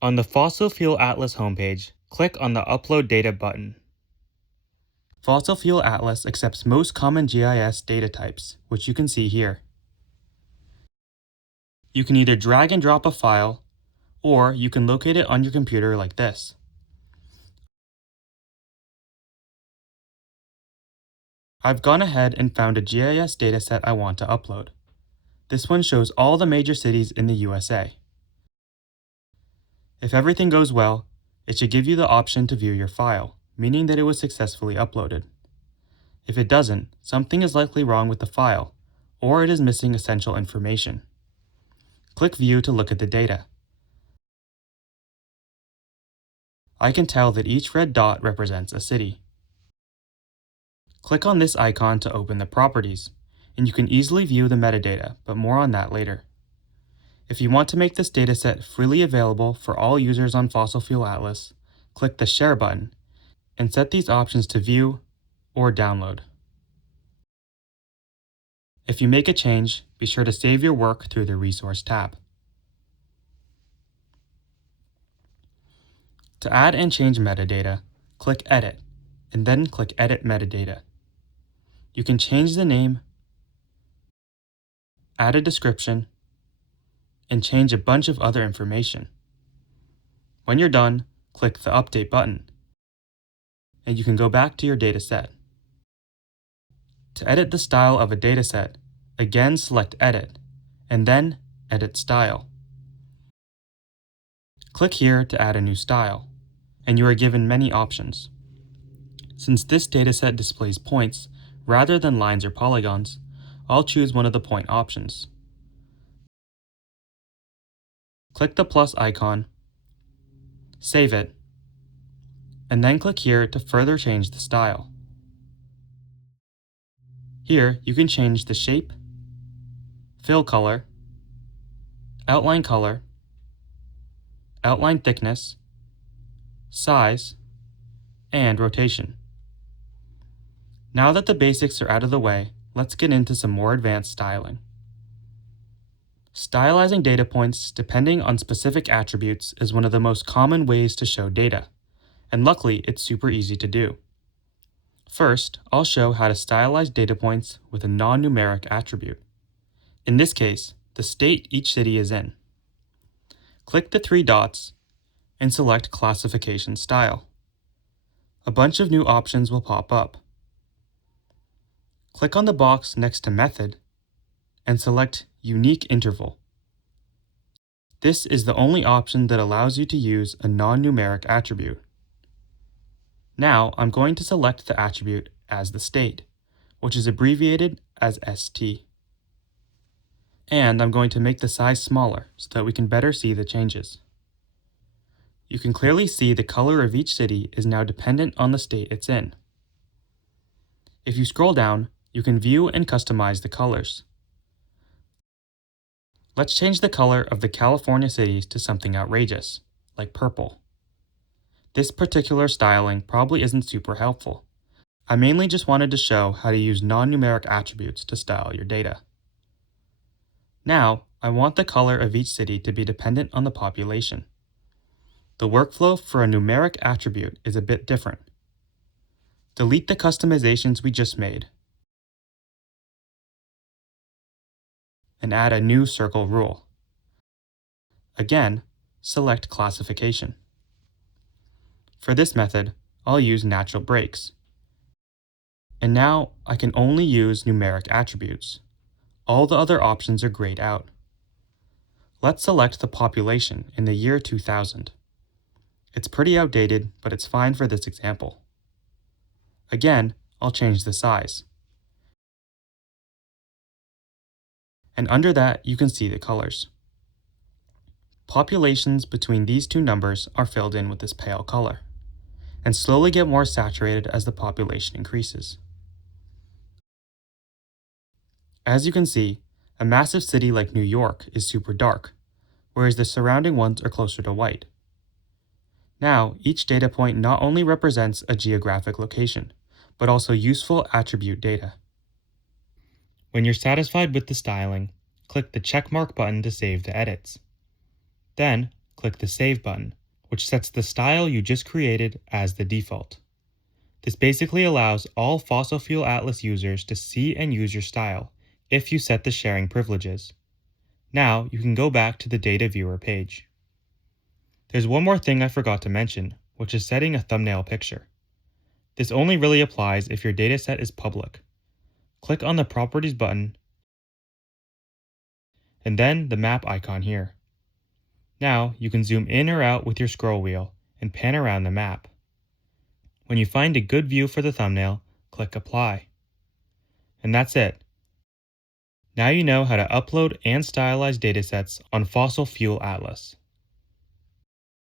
On the Fossil Fuel Atlas homepage, click on the Upload Data button. Fossil Fuel Atlas accepts most common GIS data types, which you can see here. You can either drag and drop a file, or you can locate it on your computer like this. I've gone ahead and found a GIS dataset I want to upload. This one shows all the major cities in the USA. If everything goes well, it should give you the option to view your file, meaning that it was successfully uploaded. If it doesn't, something is likely wrong with the file, or it is missing essential information. Click View to look at the data. I can tell that each red dot represents a city. Click on this icon to open the properties, and you can easily view the metadata, but more on that later. If you want to make this dataset freely available for all users on Fossil Fuel Atlas, click the Share button and set these options to view or download. If you make a change, be sure to save your work through the Resource tab. To add and change metadata, click Edit, and then click Edit Metadata. You can change the name, add a description, and change a bunch of other information. When you're done, click the Update button, and you can go back to your dataset. To edit the style of a dataset, again select Edit, and then Edit Style. Click here to add a new style, and you are given many options. Since this dataset displays points rather than lines or polygons, I'll choose one of the point options. Click the plus icon, save it, and then click here to further change the style. Here, you can change the shape, fill color, outline thickness, size, and rotation. Now that the basics are out of the way, let's get into some more advanced styling. Stylizing data points depending on specific attributes is one of the most common ways to show data, and luckily it's super easy to do. First, I'll show how to stylize data points with a non-numeric attribute. In this case, the state each city is in. Click the three dots and select Classification Style. A bunch of new options will pop up. Click on the box next to Method and select Unique Interval. This is the only option that allows you to use a non-numeric attribute. Now I'm going to select the attribute as the state, which is abbreviated as ST. And I'm going to make the size smaller so that we can better see the changes. You can clearly see the color of each city is now dependent on the state it's in. If you scroll down, you can view and customize the colors. Let's change the color of the California cities to something outrageous, like purple. This particular styling probably isn't super helpful. I mainly just wanted to show how to use non-numeric attributes to style your data. Now, I want the color of each city to be dependent on the population. The workflow for a numeric attribute is a bit different. Delete the customizations we just made and add a new circle rule. Again, select Classification. For this method, I'll use natural breaks. And now I can only use numeric attributes. All the other options are grayed out. Let's select the population in the year 2000. It's pretty outdated, but it's fine for this example. Again, I'll change the size. And under that, you can see the colors. Populations between these two numbers are filled in with this pale color, and slowly get more saturated as the population increases. As you can see, a massive city like New York is super dark, whereas the surrounding ones are closer to white. Now, each data point not only represents a geographic location, but also useful attribute data. When you're satisfied with the styling, click the checkmark button to save the edits. Then, click the Save button, which sets the style you just created as the default. This basically allows all Fossil Fuel Atlas users to see and use your style if you set the sharing privileges. Now you can go back to the Data Viewer page. There's one more thing I forgot to mention, which is setting a thumbnail picture. This only really applies if your dataset is public. Click on the Properties button and then the map icon here. Now you can zoom in or out with your scroll wheel and pan around the map. When you find a good view for the thumbnail, click Apply. And that's it. Now you know how to upload and stylize datasets on Fossil Fuel Atlas.